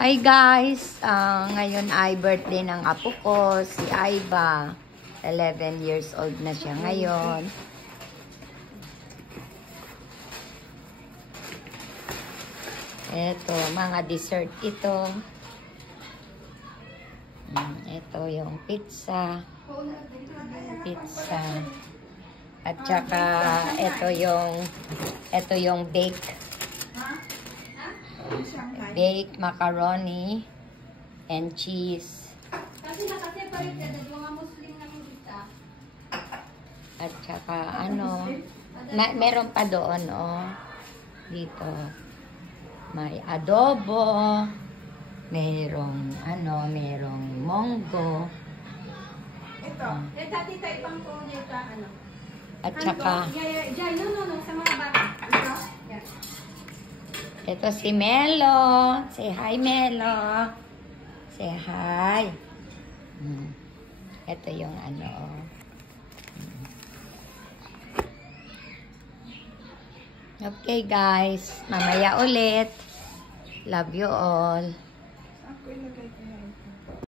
Hi guys, ngayon ay birthday ng apo ko, si Aiba. 11 years old na siya ngayon. Ito, mga dessert ito. Ito yung pizza. At saka ito yung baked macaroni and cheese. At saka meron pa doon dito. May adobo, merong monggo. Ito. Tati tayo pang po dito At saka no, sa mga bata. Ito. Yeah. Ito si Melo. Say hi, Melo. Say hi. Ito yung Okay guys, mamaya ulit. Love you all.